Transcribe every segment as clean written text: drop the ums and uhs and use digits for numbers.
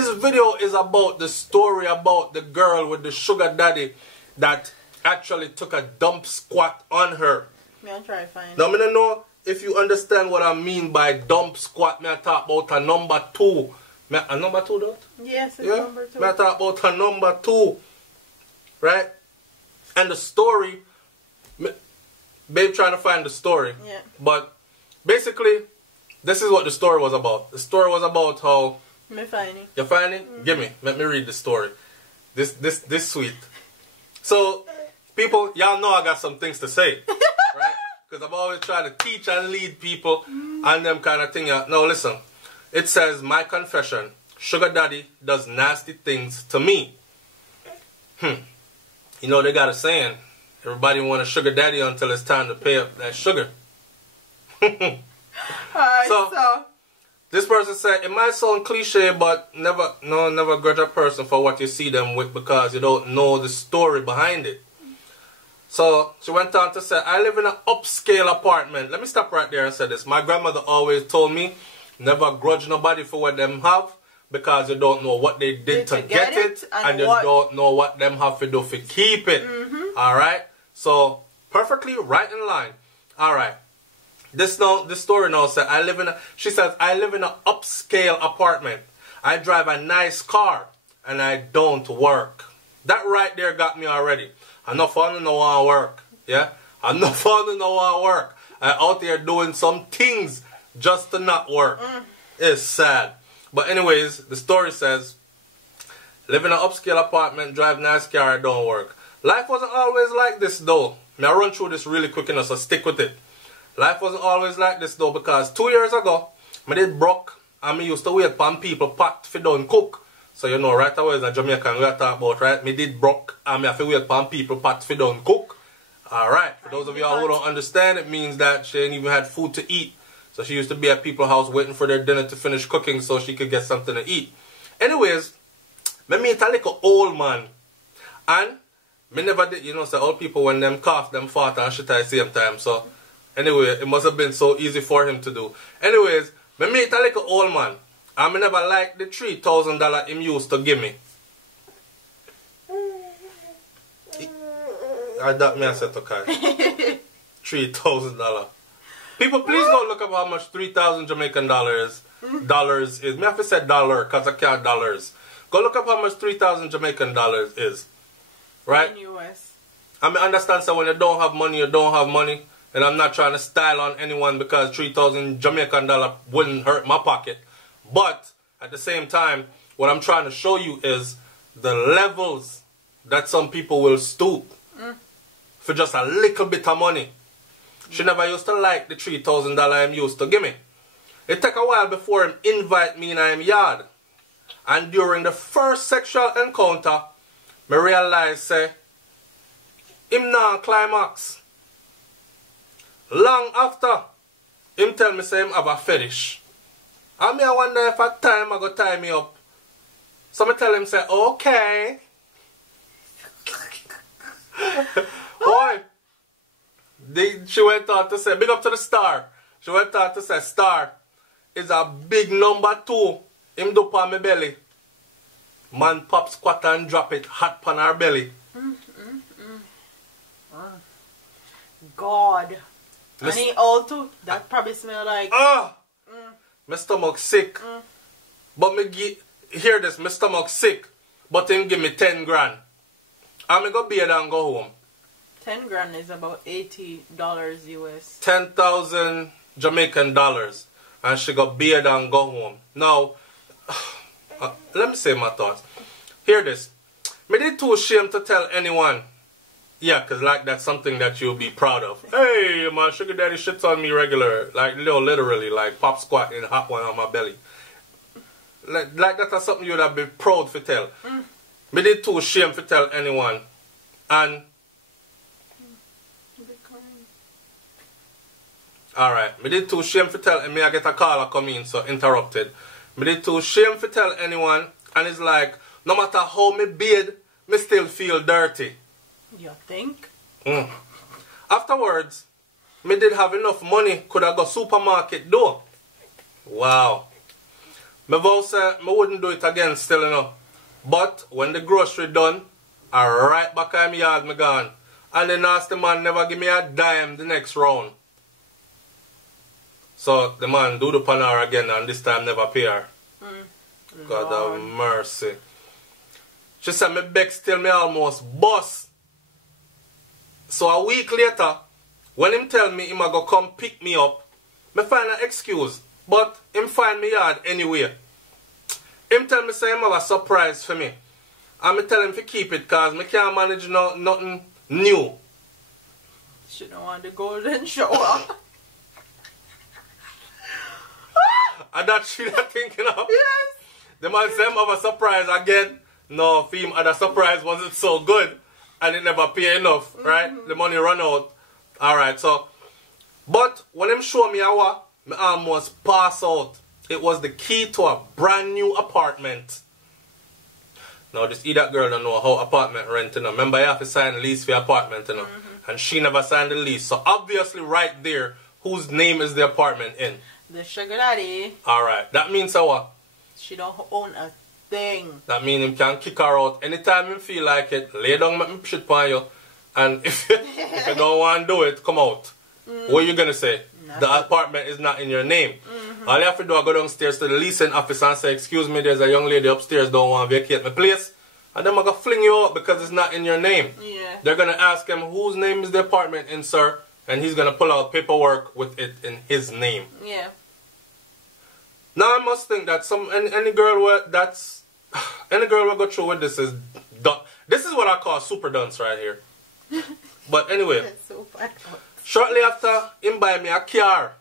This video is about the story about the girl with the sugar daddy that actually took a dump squat on her. Me I'll try find. Now, I don't know if you understand what I mean by dump squat. Me I talk about a number 2. A number 2, don't? Yes, it's number 2. Me I talk about a number 2. Right? And the story, babe trying to find the story. Yeah. But basically, this is what the story was about. The story was about how... Me find it. You find it? Give me. Let me read the story. This sweet. So, people, y'all know I got some things to say. Right? Because I'm always trying to teach and lead people and them kind of thing. Now listen. It says, my confession. Sugar daddy does nasty things to me. You know, they got a saying. Everybody want a sugar daddy until it's time to pay up that sugar. Alright, so this person said, it might sound cliche, but never grudge a person for what you see them with because you don't know the story behind it. So she went on to say, I live in an upscale apartment. Let me stop right there and say this. My grandmother always told me, never grudge nobody for what them have because you don't know what they did to get it and you don't know what them have to do to keep it. Alright? So, perfectly right in line. Alright. This story now says, she says, I live in an upscale apartment. I drive a nice car and I don't work. That right there got me already. I'm not fun to know how I work. Yeah? I'm not fun to know how I work. I'm out there doing some things just to not work. It's sad. But anyways, the story says, live in an upscale apartment, drive nice car, don't work. Life wasn't always like this though. Now run through this really quick enough, so stick with it. Life wasn't always like this though because 2 years ago, I did broke and I used to wait upon people pot for don't cook. So you know right away in Jamaican we are talking about, right? Me did broke and I have to wait upon people pot for don't cook. Alright, for those of y'all who don't understand, it means that she ain't even had food to eat. So she used to be at people's house waiting for their dinner to finish cooking so she could get something to eat. Anyways, me meet a little old man. And me never did, you know, so old people when them cough, them fart and shit at the same time. So anyway, it must have been so easy for him to do. Anyways, me meet a little old man. And me never liked the $3,000 him used to give me. I thought me I said to Kai. $3,000. People, please go look up how much 3,000 Jamaican dollars is. Me have to say dollar because I can't dollars. Go look up how much 3,000 Jamaican dollars is. Right? in US. I mean, understand, so when you don't have money, you don't have money. And I'm not trying to style on anyone because 3,000 Jamaican dollar wouldn't hurt my pocket. But at the same time, what I'm trying to show you is the levels that some people will stoop for just a little bit of money. She never used to like the $3,000 him used to give me. It took a while before him invite me in him yard. And during the first sexual encounter, me realized say, him not climax. Long after, him tell me say him have a fetish. And me I wonder if at time I go tie me up. So me tell him say, okay. Boy. She went on to say, big up to the star. She went on to say, star is a big number 2. Him do on my belly. Man pop squat and drop it hot pan her belly. God. And he old too. That probably smell like... My stomach sick. But me hear this, my stomach sick. But him give me 10 grand. And me go bed and go home. 10 grand is about $80 US. 10,000 Jamaican dollars. And she got beard and go home. Now, let me say my thoughts. Hear this. Me did too ashamed to tell anyone. Yeah, because like that's something that you'll be proud of. Hey, my sugar daddy shits on me regular. Like, literally, like pop squat and hot one on my belly. Like that's something you'd have been proud to tell. Me did too ashamed to tell anyone. And alright, me did too shame for tell me I get a call come in, so interrupted. Me did too shame for tell anyone, and it's like, no matter how me bathe, me still feel dirty. You think? Afterwards, me did have enough money, could I go supermarket door. Wow. My vow say I wouldn't do it again still, you know. But when the grocery done, I right back in my yard, me gone. And the nasty man never give me a dime the next round. So the man do the pan her again and this time never pay her. God have mercy. She said me beg till me almost bust. So a week later, when him tell me him a go come pick me up, me find an excuse. But him find me yard anyway. Him tell me say him have a surprise for me. And me tell him to keep it cause me can't manage nothing new. She don't want the golden shower. And that she not thinking of. Yes. The man say him have a surprise again. No, for him, and the surprise wasn't so good. And it never pay enough, right? The money run out. Alright, so. But when him show me how, me almost pass out. It was the key to a brand new apartment. Now, this idiot girl don't know how apartment rent, you know. Remember, you have to sign a lease for your apartment, you know. And she never signed the lease. So, obviously, right there, whose name is the apartment in? The sugar daddy. Alright, that means what? She don't own a thing. That means him can kick her out anytime him feel like it. Lay down, make me shit upon you. And if you don't want to do it, come out. What are you going to say? Nothing. The apartment is not in your name. All you have to do is go downstairs to the leasing office and say, excuse me, there's a young lady upstairs don't want to vacate my place. And then I'm going to fling you out because it's not in your name. Yeah. They're going to ask him, whose name is the apartment in, sir? And he's going to pull out paperwork with it in his name. Yeah. Now I must think that any girl will go through with this is done. This is what I call super dunce right here. But anyway, That's so funny. shortly after, him buy me a car.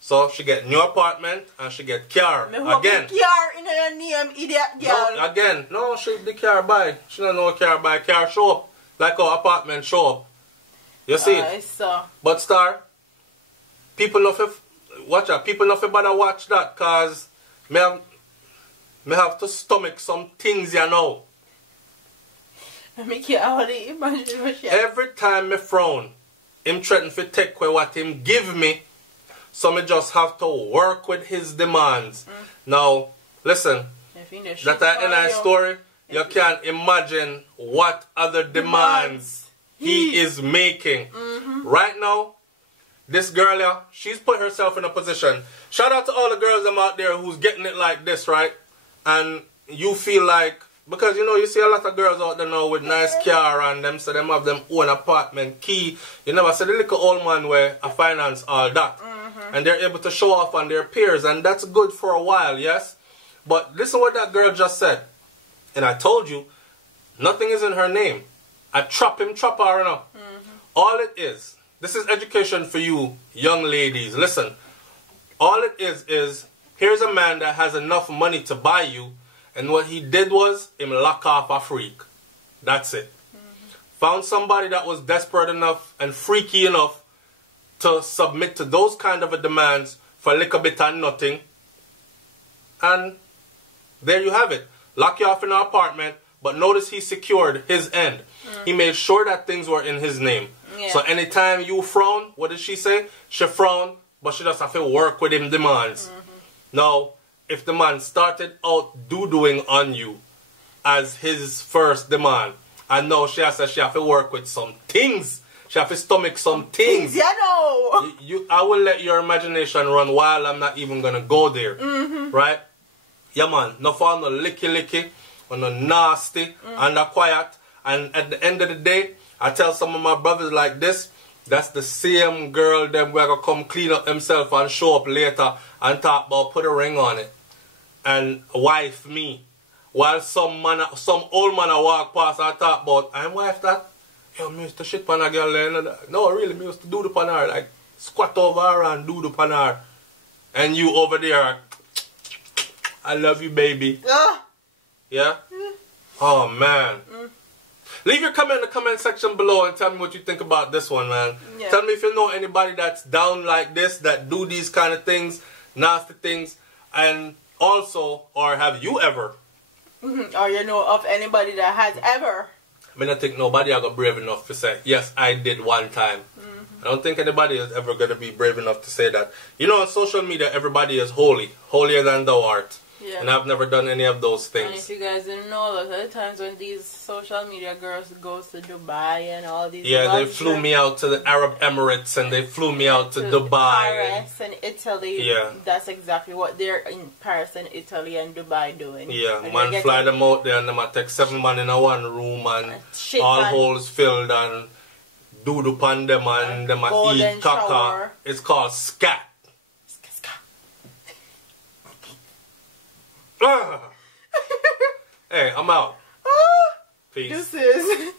So she get new apartment and she get car Me hope again. the car in your name, idiot girl. No, again, no, she the car buy. She don't know car buy. Car show up like our apartment show up. You see it? I saw. But star, people know if watch out. People know if bother watch that cause me have to stomach some things, you know. Me can't hardly imagine what she Every time me frown, him threaten to take away what him give me, so me just have to work with his demands. Now, listen, that I end our story, you can't imagine what other demands he is making. Right now, this girl here, she's put herself in a position. Shout out to all the girls out there who's getting it like this, right? And you feel like, because you know, you see a lot of girls out there now with nice car and them, so them have them own apartment key. You never see the little old man where I finance all that. And they're able to show off on their peers, and that's good for a while, yes? But listen what that girl just said. And I told you, nothing is in her name. I trap her, you know. All it is, this is education for you young ladies. Listen, all it is here's a man that has enough money to buy you, and what he did was him lock off a freak. That's it. Found somebody that was desperate enough and freaky enough to submit to those kind of a demands for a little bit and nothing. And there you have it. Lock you off in an apartment, but notice he secured his end. He made sure that things were in his name. Yeah. So anytime you frown, what did she say? She frown, but she just have to work with him demands. Now, if the man started out doo-dooing on you as his first demand, and now she has to work with some things. She have to stomach some things. You know. I will let your imagination run while I'm not even going to go there. Right? Yeah, man. No fun, no licky, or no nasty, and no quiet. And at the end of the day, I tell some of my brothers like this, that's the same girl them where gonna come clean up himself and show up later and talk about put a ring on it and wife me. While some old man I walk past and talk about, I'm wife that. Yo, me used to shit pan a girl there. No, really, me used to do the pan her, like squat over her and do the pan her. And you over there, I love you, baby. Yeah? Oh, man. Leave your comment in the comment section below and tell me what you think about this one, man. Yeah. Tell me if you know anybody that's down like this, that do these kind of things, nasty things, and also, or have you ever? Or you know of anybody that has ever. I mean, I think nobody I got brave enough to say, yes, I did one time. I don't think anybody is ever going to be brave enough to say that. You know, on social media, everybody is holy, holier than thou art. Yeah. And I've never done any of those And if things. you guys didn't know, a lot of the times when these social media girls goes to Dubai and all these Yeah, they loves flew them me out to the Arab Emirates and they flew me out to Dubai. Paris and Italy. Yeah. That's exactly what they're in Paris and Italy and Dubai doing. Yeah, And man they're fly getting them out there and them a take 7 man in a one room and shit all and holes filled and doodle pan them and them a golden eat caca. shower. It's called scat. Ah. Hey, I'm out. Peace. Deuces.